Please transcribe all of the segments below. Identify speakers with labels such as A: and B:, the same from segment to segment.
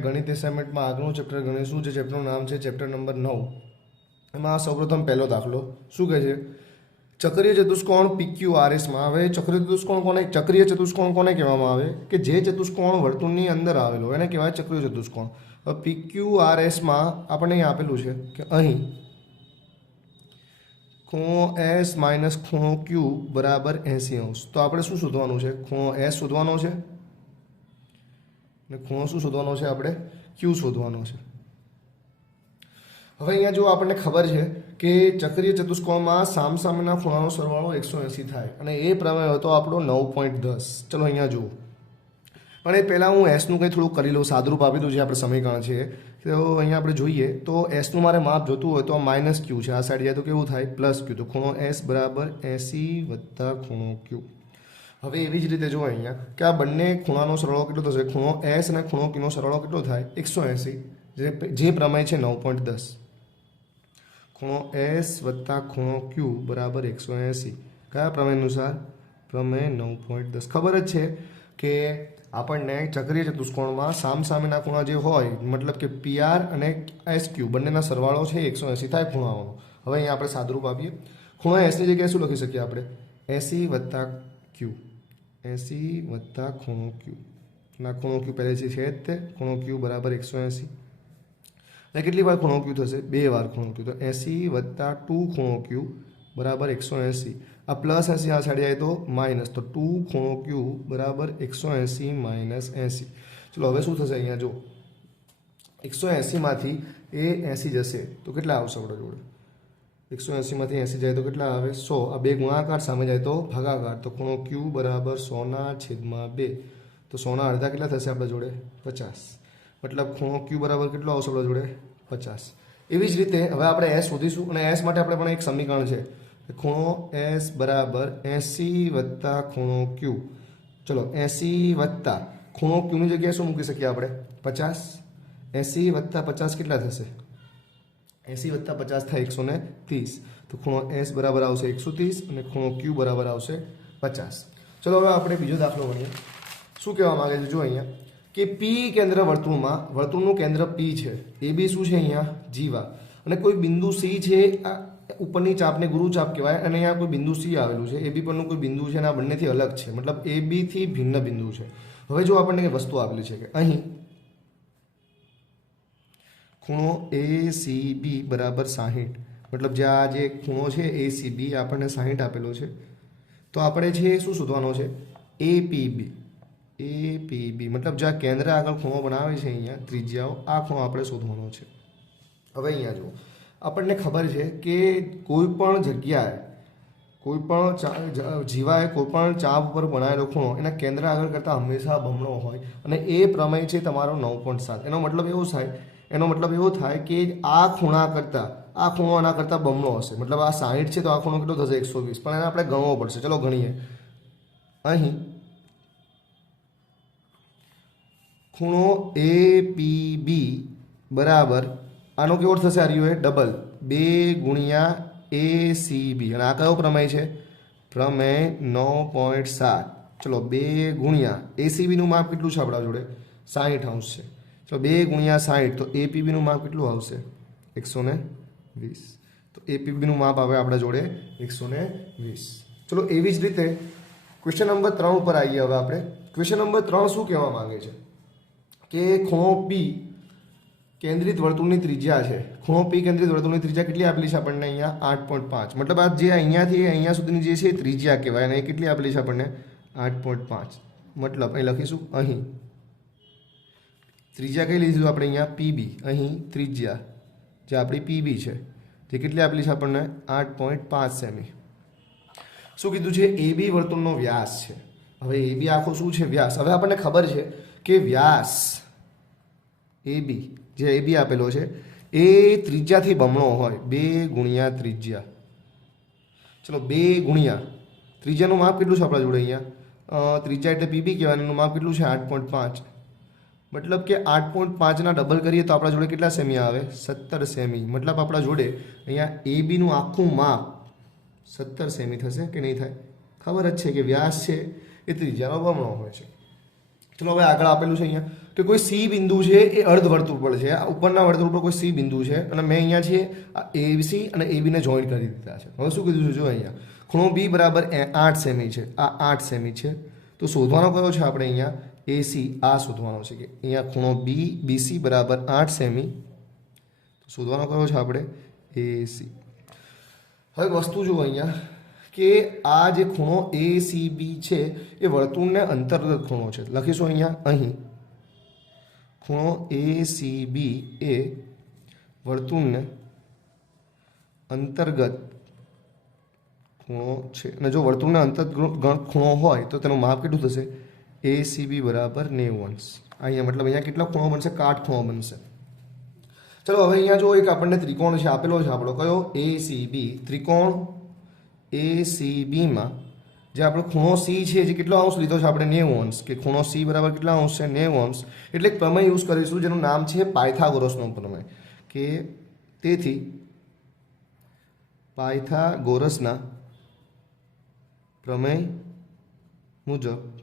A: ગણિત એસાઇનમેન્ટમાં આગળનું ચેપ્ટર ગણીશું, જે ચેપ્ટરનું નામ છે ચેપ્ટર નંબર નવ. એમાં સૌપ્રથમ પહેલો દાખલો. શું કહે છે? ચક્રીય ચતુષ્કોણ પીક્યુ આરએસમાં હવે ચક્રીય ચતુષ્કોણ કોને? ચક્રીય ચતુષ્કોણ કોને કહેવામાં આવે? કે જે ચતુષ્કોણ વર્તુળની અંદર આવેલો. એને કહેવાય ચક્રીય ચતુષ્કોણ. પીક્યુ આરએસમાં આપણને અહીં આપેલું છે કે અહીં ખૂણો એસ માઇનસ ખૂણો ક્યુ બરાબર એંસી અંશ. તો આપણે શું શોધવાનું છે? ખૂણો એસ શોધવાનો છે. અને ખૂણો શું શોધવાનો છે આપણે? ક્યુ શોધવાનો છે. હવે અહીંયા જો આપણને ખબર છે કે ચક્રીય ચતુષ્કોણમાં સામસામેના ખૂણાનો સરવાળો એકસો એંસી થાય અને એ પ્રમેય હતો આપણો નવ પોઈન્ટ દસ. ચલો અહીંયા જુઓ. પણ એ પહેલાં હું એસનું કંઈ થોડું કરી લઉં, સાદરૂપ આપી દઉં જે આપણે સમીકરણ છે. તો અહીંયા આપણે જોઈએ, તો એસનું મારે માપ જોતું હોય તો આ માઇનસ ક્યુ છે. આ સાઈડ જાય તો કેવું થાય? પ્લસ ક્યુ તો ખૂણો એસ બરાબર એસી વત્તા ખૂણો ક્યુ હવે એવી જ રીતે જો અહીંયા કે આ બંને ખૂણાનો સરવાળો કેટલો થશે? ખૂણો એસ અને ખૂણો ક્યુનો સરવાળો કેટલો થાય? એકસો એંસી. જે જે પ્રમાણે છે નવ પોઈન્ટ દસ. ખૂણો એસ વત્તા ખૂણો ક્યુ બરાબર એકસો એંસી. કયા પ્રમેય અનુસાર? પ્રમેય નવ પોઈન્ટ દસ. ખબર જ છે કે આપણને ચક્રીય ચતુષ્કોણમાં સામસામેના ખૂણા જે હોય, મતલબ કે પીઆર અને એસ ક્યુ બંનેના સરવાળો છે એકસો એંસી. થાય ખૂણાઓનો. હવે અહીંયા આપણે સાદરૂપ આપીએ. ખૂણો એસની જગ્યાએ શું લખી શકીએ આપણે? એસી વત્તા ક્યુ એસી વત્તા ખૂણો ક્યુ ના ખૂણો ક્યુ પહેલેથી છે જ તે ખૂણો ક્યુ બરાબર એકસો એંસી. અને કેટલી વાર ખૂણો ક્યુ થશે? બે વાર ખૂણો ક્યુ તો એંસી વત્તા ટુ ખૂણો ક્યુ બરાબર એકસો એંસી. આ પ્લસ એંસી આ સાઈડ આવી તો માઇનસ. તો ટુ ખૂણો ક્યુ બરાબર એકસો એંસી માઇનસ એંસી. ચલો, હવે શું થશે અહીંયા? જો, એકસો એંસીમાંથી એ એંસી જશે. તો કેટલા આવશે આપણે જોડે? એકસો એંસીમાંથી એંસી જાય તો કેટલા આવે? સો. આ બે ગુણાકાર સામે જાય તો ભાગાકાર. તો ખૂણો ક્યુ બરાબર સોના છેદમાં બે. તો સોના અડધા કેટલા થશે આપણા જોડે? પચાસ. મતલબ ખૂણો ક્યુ બરાબર કેટલો આવશે આપણા જોડે? પચાસ. એવી જ રીતે હવે આપણે એસ શોધીશું અને એસ માટે આપણે પણ એક સમીકરણ છે. ખૂણો એસ બરાબર એંસી વત્તા ખૂણો ક્યુ ચલો એંસી વત્તા. ખૂણો ક્યુની જગ્યાએ શું મૂકી શકીએ આપણે? પચાસ. એંસી વત્તા પચાસ કેટલા થશે? એંસી વત્તા પચાસ થાય એકસો ને ત્રીસ. તો ખૂણો એસ બરાબર આવશે એકસો ત્રીસ અને ખૂણો ક્યુ બરાબર આવશે પચાસ. ચલો હવે આપણે બીજો દાખલો ગણીએ. શું કહેવા માંગે છે? જો અહીંયા કે પી કેન્દ્ર વર્તુળમાં વર્તુળનું કેન્દ્ર પી છે. એ બી શું છે અહીંયા? જીવા. અને કોઈ બિંદુ સી છે, આ ઉપરની ચાપને ગુરુચાપ કહેવાય અને અહીંયા કોઈ બિંદુ સી આવેલું છે. એ બી પરનું કોઈ બિંદુ છે અને આ બંનેથી અલગ છે. મતલબ એ બીથી ભિન્ન બિંદુ છે. હવે જો આપણને વસ્તુ આપેલી છે કે અહીં ખૂણો એ સી બી બરાબર સાહીઠ. મતલબ જે આ જે ખૂણો છે એ સી બી આપણને સાહીઠ આપેલો છે. તો આપણે છે શું શોધવાનો છે? એ પી બી એ પી બી મતલબ જે આ કેન્દ્ર આગળ ખૂણો બનાવે છે અહીંયા, ત્રિજ્યાઓ, આ ખૂણો આપણે શોધવાનો છે. હવે અહીંયા જુઓ. આપણને ખબર છે કે કોઈ પણ જગ્યાએ કોઈ પણ જીવાએ કોઈ પણ ચાપ ઉપર બનાવેલો ખૂણો, એના કેન્દ્ર આગળ કરતાં હંમેશા બમણો હોય. અને એ પ્રમેય છે તમારો નવ પોઈન્ટ સાત. એનો મતલબ એવો થાય એનો મતલબ એવો થાય કે આ ખૂણા કરતાં, આ ખૂણો આના કરતાં બમણો હશે. મતલબ આ સાહીઠ છે તો આ ખૂણો કેટલો થશે? એકસો વીસ. પણ એને આપણે ગણવો પડશે. ચલો ગણીએ. અહીં ખૂણો એ પી બી બરાબર, આનો કેવો થશે? આ રહ્યો એ ડબલ. બે ગુણ્યા એ સી બી. અને આ કયો પ્રમેય છે? પ્રમેય નવ પોઈન્ટ સાત. ચલો, બે ગુણ્યા એસીબીનું માપ કેટલું છે આપણા જોડે? સાહીઠ અંશ છે. ચલો બે ગુણ્યા સાહીઠ, તો એપીબીનું માપ કેટલું આવશે? એકસો ને વીસ. તો એપીબીનું માપ આવે આપણા જોડે એકસો ને વીસ. ચલો, એવી જ રીતે ક્વેશ્ચન નંબર ત્રણ ઉપર આવીએ હવે આપણે. ક્વેશ્ચન નંબર ત્રણ શું કહેવા માગે છે? કે ખૂણો પી કેન્દ્રિત વર્તુળની ત્રિજ્યા છે. ખૂણો પી કેન્દ્રિત વર્તુળની ત્રિજ્યા કેટલી આપેલી છે આપણને અહીંયા? આઠ પોઈન્ટ પાંચ. મતલબ આ જે અહીંયાથી અહીંયા સુધીની જે છે ત્રિજ્યા કહેવાય અને એ કેટલી આપેલી છે આપણને? આઠ પોઈન્ટ પાંચ. મતલબ અહીં લખીશું, અહીં. ત્રિજ્યા કઈ લીધું આપણે અહીંયા? પીબી અહીં ત્રિજ્યા. જે આપણી પીબી છે. જે કેટલી આપેલી છે આપણને? આઠ પોઈન્ટ પાંચ સેમી. શું કીધું છે? એ બી વર્તુળનો વ્યાસ છે. હવે એ બી આખો શું છે? વ્યાસ. હવે આપણને ખબર છે કે વ્યાસ એ બી, જે એ બી આપેલો છે, એ ત્રિજ્યાથી બમણો હોય. બે ગુણ્યા ત્રિજ્યા. ચલો, બે ગુણ્યા. ત્રીજાનું માપ કેટલું છે આપણા જોડે અહીંયા? ત્રીજા એટલે પીબી કહેવાનું માપ કેટલું છે? આઠ પોઈન્ટ પાંચ. મતલબ કે આઠ પોઈન્ટ પાંચના ડબલ કરીએ તો આપણા જોડે કેટલા સેમી આવે? સત્તર સેમી મતલબ આપણા જોડે અહીંયા એ બીનું આખું માપ સત્તર સેમી થશે કે નહીં થાય? ખબર જ છે કે વ્યાસ છે એ ત્રિજ્યાનો બમણો હોય છે. ચલો હવે આગળ આપેલું છે અહીંયા. કે કોઈ સી બિંદુ છે એ અર્ધ વર્તુળ પર છે. આ ઉપરના વર્તુળ પર કોઈ સી બિંદુ છે. અને મેં અહીંયા છે આ એબીસી અને એબીને જોઈન્ટ કરી દીધા છે. હવે શું કીધું છે? જો અહીંયા. ખૂણો બી બરાબર એ આઠ સેમી છે. આ આઠ સેમી છે. તો શોધવાનો કયો છે આપણે અહીંયા? એસી આ શોધવાનો છે કે અહીંયા ખૂણો બી બીસી બરાબર આઠ સેમી. શોધવાનો કયો છે આપણે? એસી હવે વસ્તુ જુઓ અહીંયા કે આ જે ખૂણો એ સી બી છે, એ વર્તુળને અંતર્ગત ખૂણો છે. લખીશું અહીંયા અહીં. ખૂણો એ સી બી એ વર્તુળને અંતર્ગત ખૂણો છે. અને જો વર્તુળને અંતર્ગત ખૂણો હોય તો તેનું માપ કેટલું થશે? એ સી બી બરાબર નેવું અંશ અહીંયા મતલબ અહીંયા કેટલા ખૂણો બનશે? કાટ ખૂણો બનશે. ચલો, હવે અહીંયા જો એક આપણને ત્રિકોણ છે આપેલો છે, આપણો કયો? એ સી બી ત્રિકોણ એ સી બીમાં જે આપણો ખૂણો સી છે, જે કેટલો અંશ લીધો છે આપણે? નેવું અંશ કે ખૂણો સી બરાબર કેટલા અંશ છે? નેવું અંશ એટલે એક પ્રમેય યુઝ કરીશું, જેનું નામ છે પાયથાગોરસનો પ્રમેય. કે તેથી પાયથાગોરસના પ્રમેય મુજબ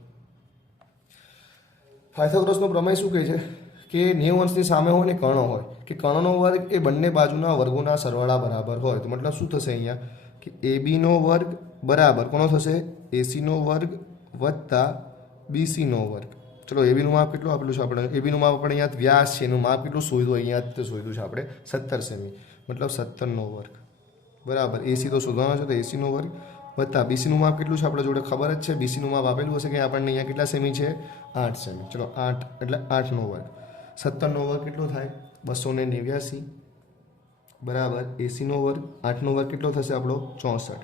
A: પાયથાગોરસનો પ્રમેય શું કહે છે? કે નેવું અંશની સામે હોય ને કર્ણ હોય. કે કર્ણનો વર્ગ એ બંને બાજુના વર્ગોના સરવાળા બરાબર હોય. તો મતલબ શું થશે અહીંયા? કે એ બીનો વર્ગ બરાબર કોનો થશે? એસીનો વર્ગ વત્તા બીસીનો વર્ગ. ચલો, એબીનું માપ કેટલું આપેલું છે આપણે? એબીનું માપ આપણે અહીંયા વ્યાસ છે. એનું માપ કેટલું શોધ્યું અહીંયા જ શોધ્યું છે આપણે. સત્તર સેમી. મતલબ સત્તરનો વર્ગ. બરાબર. એસી તો શોધવાનો છે. તો એસીનો વર્ગ વત્તા બીસીનું માપ કેટલું છે? આપણે જોડે ખબર જ છે. બીસીનું માપ આપેલું હશે કે આપણને અહીંયા કેટલા સેમી છે? આઠ સેમી ચલો, આઠ, એટલે આઠનો વર્ગ. સત્તરનો વર્ગ કેટલો થાય? બસો ને નેવ્યાસી. બરાબર. એસીનો વર્ગ આઠનો વર્ગ કેટલો થશે આપણો? ચોસઠ.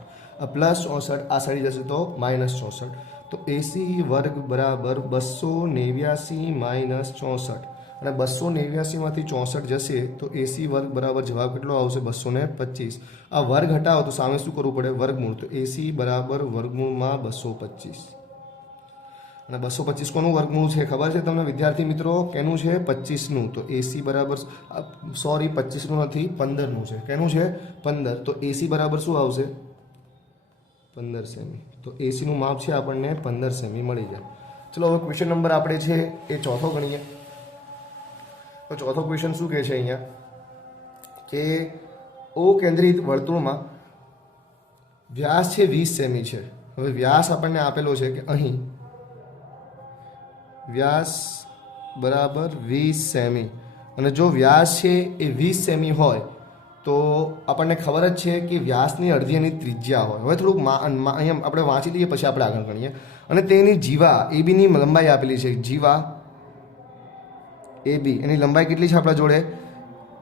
A: આ પ્લસ ચોસઠ આ સાઈડ જશે તો માઇનસ ચોસઠ. તો એસી વર્ગ બરાબર બસો નેવ્યાસી માઇનસ ચોસઠ. અને બસો નેવ્યાસીમાંથી ચોસઠ જશે તો એસી વર્ગ બરાબર જવાબ કેટલો આવશે? બસો ને પચીસ. આ વર્ગ હટાવો, તો સામે શું કરવું પડે? વર્ગમૂળ. તો એસી બરાબર વર્ગમૂળમાં બસો પચીસ. અને બસો પચીસ કોનું વર્ગમૂળ છે? ખબર છે તમને વિદ્યાર્થી મિત્રો? કેનું છે? પચીસનું. તો એસી બરાબર સોરી, પચીસનું નથી, પંદરનું છે. કેનું છે? પંદર. તો એસી બરાબર શું આવશે? પંદર સેમી. તો એસીનું માપ છે આપણને પંદર સેમી. મળી જાય. ચલો, હવે ક્વેશ્ચન નંબર આપણે છે, એ ચોથો ગણીએ. તો ચોથો ક્વેશ્ચન શું કહે છે અહીંયા? કે ઓ કેન્દ્રિત વર્તુળમાં વ્યાસ છે વીસ સેમી છે. હવે વ્યાસ આપણને આપેલો છે કે અહીં. વ્યાસ બરાબર વીસ સેમી. અને જો વ્યાસ છે એ વીસ સેમી હોય, તો આપણને ખબર જ છે કે વ્યાસની અડધી એની ત્રિજ્યા હોય. હવે થોડુંક અહીંયા આપણે વાંચી લઈએ, પછી આપણે આગળ ગણીએ. અને તેની જીવા, એ બીની લંબાઈ આપેલી છે. જીવા એ બી એની લંબાઈ કેટલી છે આપણા જોડે?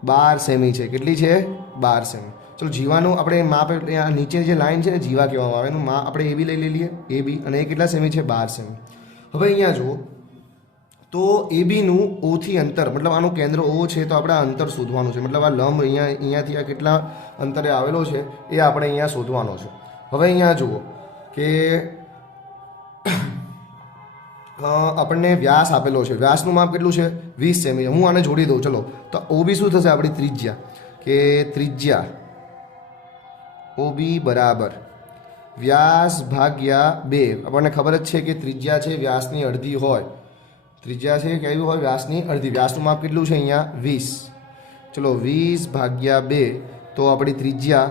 A: બાર સેમી છે. કેટલી છે? બાર સેમી. ચલો, જીવાનું આપણે માપ આ નીચે જે લાઈન છે ને, જીવા કહેવામાં આવે. એનું માપ આપણે એ બી લઈ લઈએ. એ બી અને એ કેટલા સેમી છે? બાર સેમી. હવે અહીંયા જુઓ. તો એ બીનું ઓથી અંતર, મતલબ આનું કેન્દ્ર ઓ છે તો આપણે અંતર શોધવાનું છે. મતલબ આ લંબ અહીંયા, અહીંયાથી આ કેટલા અંતરે આવેલો છે એ આપણે અહીંયા શોધવાનો છે. હવે અહીંયા જુઓ કે આપણને વ્યાસ આપેલો છે. વ્યાસનું માપ કેટલું છે? વીસ સેમી હું આને જોડી દઉં. ચલો. તો ઓબી શું થશે? આપણી ત્રિજ્યા. કે ત્રિજ્યા. ઓબી બરાબર. વ્યાસ ભાગ્યા બે. આપણને ખબર જ છે કે ત્રિજ્યા છે વ્યાસની અડધી હોય. ત્રિજ્યા છે કેવી હોય? વ્યાસની અડધી. વ્યાસનું માપ કેટલું છે અહીંયા? વીસ. ચલો, વીસ ભાગ્યા બે. તો આપણી ત્રિજ્યા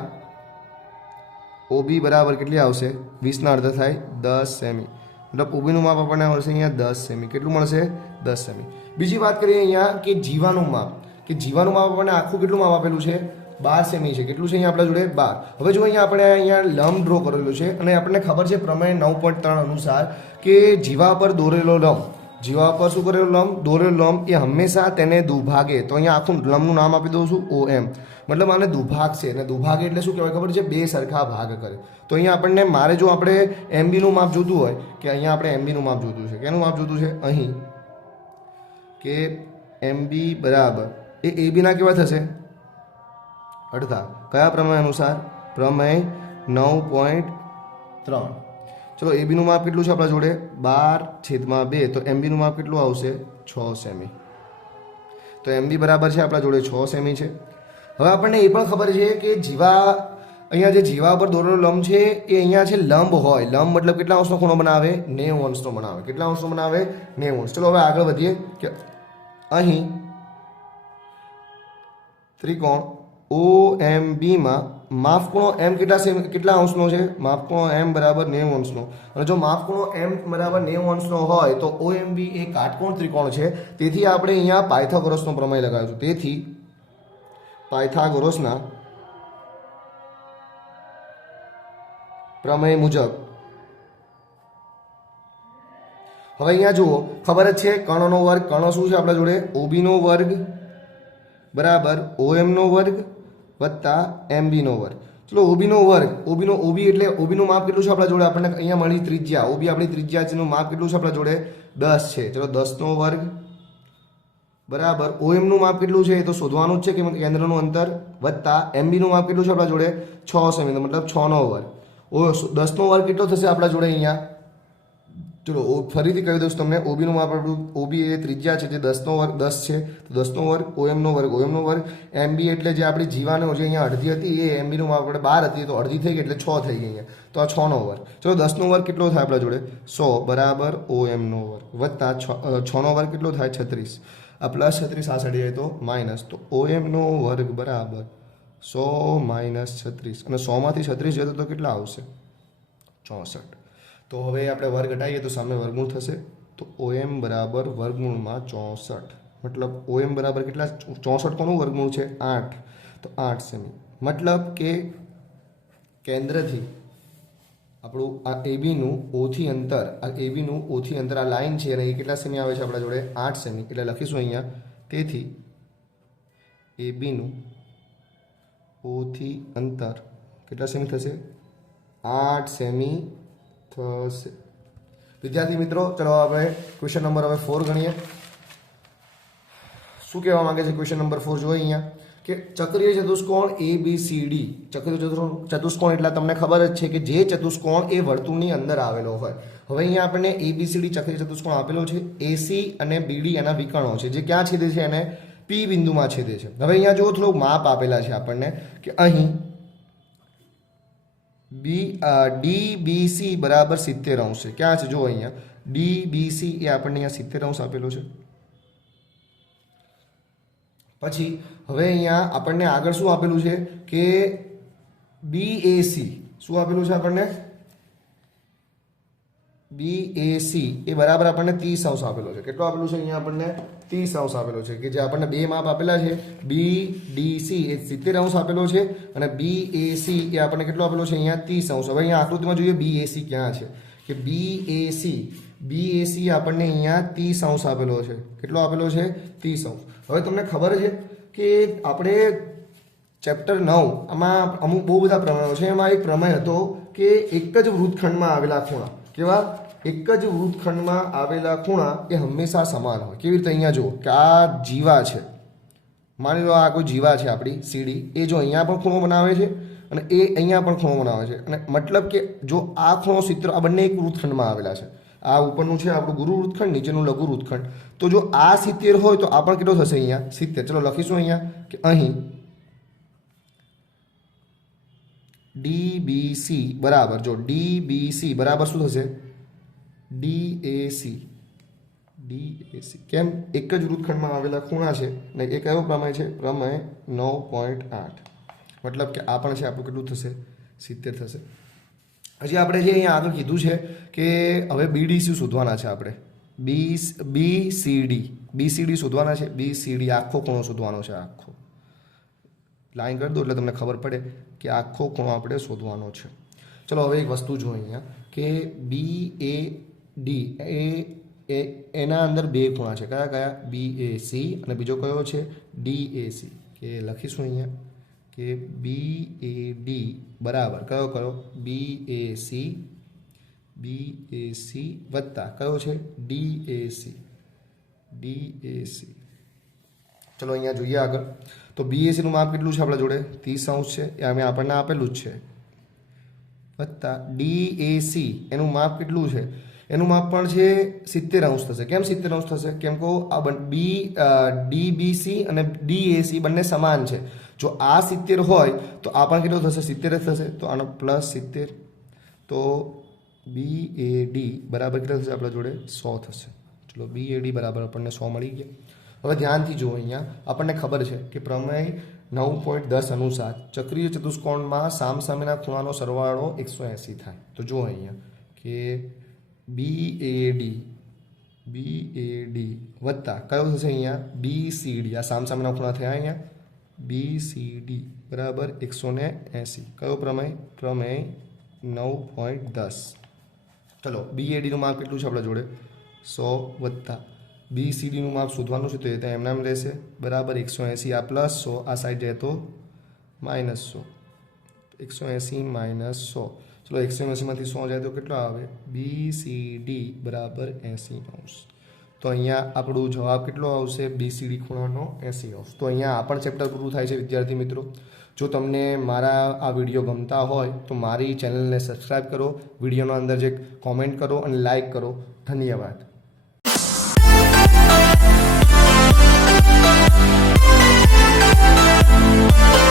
A: ઓબી બરાબર કેટલી આવશે? વીસના અડધા થાય દસ સેમી. મતલબ ઊભીનું માપ આપણને મળશે અહીંયા દસ સેમી. કેટલું મળશે? દસ સેમી. બીજી વાત કરીએ અહીંયા કે જીવાનું માપ. કે જીવાનું માપ આપણને આખું કેટલું માપ આપેલું છે? બાર સેમી છે. કેટલું છે અહીંયા આપણા જોડે? બાર. હવે જો અહીંયા આપણે અહીંયા લંબ ડ્રો કરેલું છે અને આપણને ખબર છે પ્રમેય નવ પોઈન્ટ ત્રણ અનુસાર કે જીવા પર દોરેલો લંબ. જીવા પર શું કરેલો લંબ? દોરેલો લંબ એ હંમેશા તેને દુભાગે. તો અહીંયા આખું લંબનું નામ આપી દઉં છું ઓ એમ મતલબ આને દુભાગ છે અને દુભાગ એટલે શું કહેવાય ખબર છે? બે સરખા ભાગ કરે. તો અહીંયા આપણને મારે જો આપણે એમબીનું માપ જોતું હોય કે અહીંયા આપણે એમબીનું માપ જોતું છે. કેનું માપ જોતું છે? અહીં. કે એમબી બરાબર. એ એબીના કેવા થશે? અડધા. કયા પ્રમેય અનુસાર? પ્રમેય નવ પોઈન્ટ ત્રણ. ચલો એબીનું માપ કેટલું છે આપણા જોડે? બાર છેદમાં બે. તો એમબીનું માપ કેટલું આવશે? છ સેમી. તો એમબી બરાબર છે આપણા જોડે છ સેમી છે. હવે આપણને એ પણ ખબર છે કે જીવા, અહીંયા જે જીવા પર દોરેલો લંબ છે, એ અહીંયા છે લંબ હોય. લંબ મતલબ કેટલા અંશનો ખૂણો બનાવે? નેવું અંશનો બનાવે. કેટલા અંશનો બનાવે? નેવું અંશ. ચલો હવે આગળ વધીએ કે અહીં ત્રિકોણ ઓ એમ બીમાં માફ એમ કેટલા કેટલા અંશનો છે? માફ એમ બરાબર નેવું અંશનો. અને જો માપકુણો એમ બરાબર નેવું અંશનો હોય તો ઓ એમ બી એ કાટકોણ ત્રિકોણ છે. તેથી આપણે અહીંયા પાયથાગોરસનો પ્રમેય લગાવીશું તેથી પાયથાગોરસના પ્રમેય મુજબ. હવે અહીંયા જુઓ, ખબર જ છે કણોનો વર્ગ કણો શું છે આપણા જોડે? ઓબીનો વર્ગ બરાબર ઓએમનો વર્ગ વત્તા એમબીનો વર્ગ. ચલો ઓબીનો વર્ગ ઓબીનો ઓબી એટલે ઓબીનું માપ કેટલું છે આપણા જોડે? આપણને અહીંયા મળી ત્રિજ્યા. ઓબી આપણી ત્રિજ્યાનું માપ કેટલું છે આપણા જોડે? દસ છે. ચલો, દસનો વર્ગ બરાબર? ઓએમનું માપ કેટલું છે? એ તો શોધવાનું જ છે કે કેન્દ્રનું અંતર વત્તા એમબીનું માપ કેટલું છે આપણા જોડે? છ સેમી મતલબ છનો વર્ગ ઓ દસનો વર્ગ કેટલો થશે આપણા જોડે અહીંયા? ચલો, ઓ, ફરીથી કહી દઉં તમને ઓબીનું માપ આપણું ઓબી એ ત્રિજ્યા છે, જે દસનો વર્ગ દસ છે. તો દસનો વર્ગ ઓએમનો વર્ગ ઓએમનો વર્ગ એમબી એટલે જે આપણી જીવાનો જે અહીંયા અડધી હતી, એ એમબીનું માપ આપણે બાર હતી, તો અડધી થઈ ગઈ એટલે છ થઈ ગઈ અહીંયા. તો આ છનો વર્ગ ચલો દસનો વર્ગ કેટલો થાય આપણા જોડે? સો, બરાબર ઓએમનો વર્ગ વત્તા છ છનો વર્ગ કેટલો થાય? છત્રીસ. આ પ્લસ છત્રીસ આ સાઈડ જાય તો માઇનસ. તો ઓએમનો વર્ગ બરાબર સો માઇનસ છત્રીસ. અને સોમાંથી છત્રીસ જતો તો કેટલા આવશે? ચોસઠ. તો હવે આપણે વર્ગ ઘટાડીએ તો સામે વર્ગમૂળ થશે. તો ઓએમ બરાબર વર્ગમૂળમાં ચોસઠ. મતલબ ઓએમ બરાબર કેટલા? ચોસઠ કોનું વર્ગમૂળ છે? આઠ. તો આઠ સેમી. મતલબ કે કેન્દ્રથી આપણું આ એબીનું ઓથી અંતર, આ એબીનું ઓથી અંતર, આ લાઇન છે અને એ કેટલા સેમી આવે છે આપણા જોડે? આઠ સેમી. એટલે લખીશું અહીંયા. તેથી એબીનું ઓથી અંતર કેટલા સેમી થશે? આઠ સેમી થશે. વિદ્યાર્થી મિત્રો, ચલો હવે ક્વેશ્ચન નંબર હવે ફોર ગણીએ. શું કહેવા માગે છે ક્વેશ્ચન નંબર ફોર જોઈએ અહીંયા. કે ચક્રીય ચતુષ્કોણ એ બી સી ડી. ચક્રીય ચતુષ્કોણ એટલે તમને ખબર જ છે કે જે ચતુષ્કોણ એ વર્તુળની અંદર આવેલો હોય. હવે અહીંયા આપણને એ બી સી ડી ચક્રીય ચતુષ્કોણ આપેલો છે. એસી અને બીડી એના વિકર્ણો છે. જે ક્યાં છેદે છે એને? પી બિંદુમાં છેદે છે. હવે અહીંયા જો થોડુંક માપ આપેલા છે આપણને કે અહીં બી ડી, બી, સી બરાબર સિત્તેર અંશ છે. ક્યાં છે? જો અહીંયા. ડી, બી, સી એ આપણને અહીંયા સિત્તેર અંશ આપેલો છે. પછી હવે અહીંયા આપણને આગળ શું આપેલું છે કે બી એ સી શું આપેલું છે આપણને? બી એ સી એ બરાબર આપણને ત્રીસ અંશ આપેલો છે. કેટલો આપેલું છે અહીંયા આપણને? ત્રીસ અંશ આપેલો છે, કે જે આપણને બે માપ આપેલા છે. બી ડી સી એ સિત્તેર અંશ આપેલો છે અને બી એ સી એ આપણને કેટલો આપેલો છે અહીંયા? ત્રીસ અંશ. હવે અહીંયા આકૃતિમાં જોઈએ બી એ સી ક્યાં છે. કે બી A C B A C આપણને અહીંયા ત્રીસ અંશ આપેલો છે. કેટલો આપેલો છે? ત્રીસ અંશ. હવે તમને ખબર છે કે આપણે ચેપ્ટર નવ આમાં અમુક બહુ બધા પ્રમેયો છે. એમાં એક પ્રમેય હતો કે એક જ વૃત્તખંડમાં આવેલા ખૂણા. કેવા? એક જ વૃત્તખંડમાં આવેલા ખૂણા એ હંમેશા સમાન હોય. કેવી રીતે અહીંયા જુઓ કે આ જીવા છે. માની લો આ કોઈ જીવા છે આપણી સીડી. એ જો અહીંયા પણ ખૂણો બનાવે છે અને એ અહીંયા પણ ખૂણો બનાવે છે. અને મતલબ કે જો આ ખૂણો સિત્તેર આ બંને એક વૃત્તખંડમાં આવેલા છે. આ ઉપરનું છે આપણું ગુરુ વૃત્તખંડ નીચેનું લઘુ વૃત્તખંડ તો જો આ સિત્તેર હોય તો આ પણ કેટલો થશે અહીંયા? સિત્તેર. ચલો લખીશું અહીંયા કે અહીં ડીબીસી, બરાબર. જો ડીબીસી, બરાબર શું થશે? ડીએસી. ડી એ કેમ? એક જ વૃત્તખંડમાં આવેલા ખૂણા છે ને એ કયો પ્રમેય છે? પ્રમેય નવ પોઈન્ટ આઠ. મતલબ કે આ પણ છે આપણું કેટલું થશે? સિત્તેર થશે. હજી આપણે જે અહીંયા આગળ કીધું છે કે હવે બીડીસી શોધવાના છે આપણે. B B C D B C D શોધવાના છે. બી સી ડી આખો ખૂણો શોધવાનો છે, આખો. લાઈન કરી દો એટલે તમને ખબર પડે કે આખો ખૂણો આપણે શોધવાનો છે. ચલો હવે એક વસ્તુ જો અહીંયા કે બી એ ડી એ એ, એના અંદર બે ખૂણા છે. કયા કયા? બી એ સી અને બીજો કયો છે? ડી એ સી કે લખીશું અહીંયા. કે બી એ ડી બરાબર કયો કયો? બી A C B A C વત્તા કયો છે? D A C D A C ચલો અહીંયા જોઈએ આગળ. તો બીએસસીનું માપ કેટલું છે આપણા જોડે? ત્રીસ અંશ છે. એ અમે આપણને આપેલું જ છે. વત્તા ડી એ સી એનું માપ કેટલું છે? એનું માપ પણ છે સિત્તેર અંશ થશે. કેમ સિત્તેર અંશ થશે? કેમ કહો આ બી ડી બી સી અને ડી એ સી બંને સમાન છે. જો આ સિત્તેર હોય, તો આ પણ કેટલું થશે? સિત્તેર જ થશે. તો આનો પ્લસ સિત્તેર, તો બી એ ડી બરાબર કેટલા થશે આપણા જોડે? સો થશે. ચલો બી એ ડી બરાબર આપણને સો મળી ગયા. હવે ધ્યાનથી જુઓ અહીંયા. આપણને ખબર છે કે પ્રમેય નવ પોઈન્ટ દસ અનુસાર ચક્રીય ચતુષ્કોણમાં સામસામેના ખૂણાનો સરવાળો એકસો એંસી થાય. તો જુઓ અહીંયા કે બી એ ડી બી એ ડી વત્તા કયો થશે અહીંયા? બી સી ડી આ સામસામેના ખૂણા થયા અહીંયા. બી સી ડી બરાબર એકસો ને એંસી. કયો પ્રમેય? પ્રમેય નવ પોઈન્ટ દસ. ચલો બી એ ડીનું માપ કેટલું છે આપણા જોડે? સો વત્તા. બી સી ડીનું માપ શોધવાનું છે તો એ ત્યાં એમનામ રહેશે. બરાબર એકસો એંસી આ પ્લસ સો, આ સાઈડ જાય તો માઇનસ સો. એકસો એંસી માઇનસ સો. ચલો એકસો એંસીમાંથી સો જાય તો કેટલો આવે? બી સી ડી બરાબર એંસી અંશ તો અહીંયા આપણું જવાબ કેટલો આવશે? બી સી ડી ખૂણાનો એંસી અંશ તો અહીંયા આ પણ ચેપ્ટર પૂરું થાય છે, વિદ્યાર્થી મિત્રો. જો તમને મારા આ વીડિયો ગમતા હોય તો મારી ચેનલને સબસ્ક્રાઈબ કરો, વિડીયોના અંદર જે કોમેન્ટ કરો અને લાઇક કરો. ધન્યવાદ. Thank you.